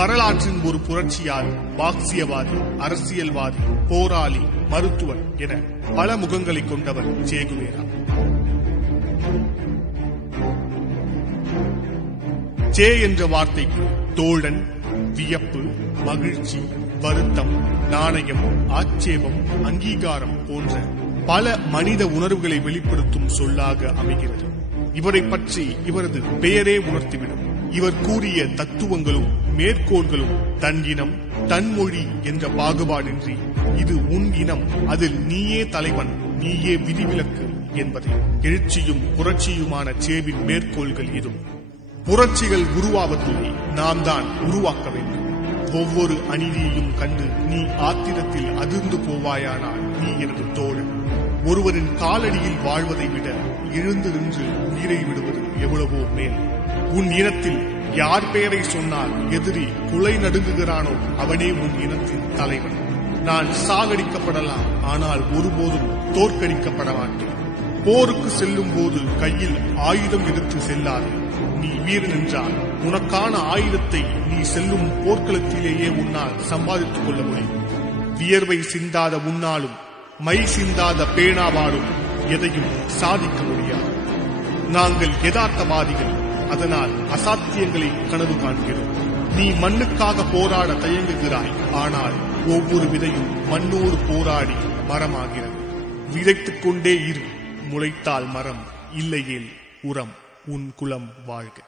வரலாற்றின் ஒரு புரட்சியாளர், பாக்சியவாதி, அரசியல்வாதி, போராளி, மருத்துவர் என பல முகங்களை கொண்டவர் சே குவேரா. சே என்ற வார்த்தைக்கு தோழன், வியப்பு, மகிழ்ச்சி, வருத்தம், நாணயம், ஆட்சேபம், அங்கீகாரம் போன்ற பல மனித உணர்வுகளை வெளிப்படுத்தும் சொல்லாக அமைகிறது. இவரை பற்றி இவரது பெயரே உணர்த்திவிடும். இவர் கூறிய தத்துவங்களும் மேற்கோள்களும் தன் இனம், தன் மொழி என்ற பாகுபாடின்றி இது உன் இனம், அதில் நீயே தலைவன், நீயே விதிவிலக்கு என்பதை எழுச்சியும் புரட்சியுமான சேவின் மேற்கோள்கள் இது. புரட்சிகள் உருவாவதில்லை, நாம் தான் உருவாக்க வேண்டும். ஒவ்வொரு அநீதியையும் கண்டு நீ ஆத்திரத்தில் அதிர்ந்து போவாயானால் நீ எனது தோழன். ஒருவரின் காலடியில் வாழ்வதை விட எழுந்து நின்று உயிரை விடுவது எவ்வளவோ மேல். உன் இனத்தில் யார் பெயரை சொன்னால் எதிரி குலை நடுங்குகிறானோ அவனே உன் இனத்தின் தலைவன். நான் சாகடிக்கப்படலாம், ஆனால் ஒருபோதும் தோற்கடிக்கப்பட மாட்டேன். போருக்கு செல்லும் போது கையில் ஆயுதம் எடுத்து செல்லாது. நீ வீரன் என்றால் உனக்கான ஆயுதத்தை நீ செல்லும் போர்க்களத்திலேயே உன்னால் சம்பாதித்துக் கொள்ள முடியும். வியர்வை சிந்தாத உன்னாலும் மை சிந்தாத பேனாவாலும் எதையும் சாதிக்க முடியாது. நாங்கள் யதார்த்தவாதிகள், அதனால் அசாத்தியங்களை கனவு காண்கிறோம். நீ மண்ணுக்காக போராட தயங்குகிறாய், ஆனால் ஒவ்வொரு விதையும் மண்ணோடு போராடி மரமாகிறது. விதைத்துக் கொண்டே இரு, முளைத்தால் மரம், இல்லையேல் உரம். உன் குலம் வாழ்க.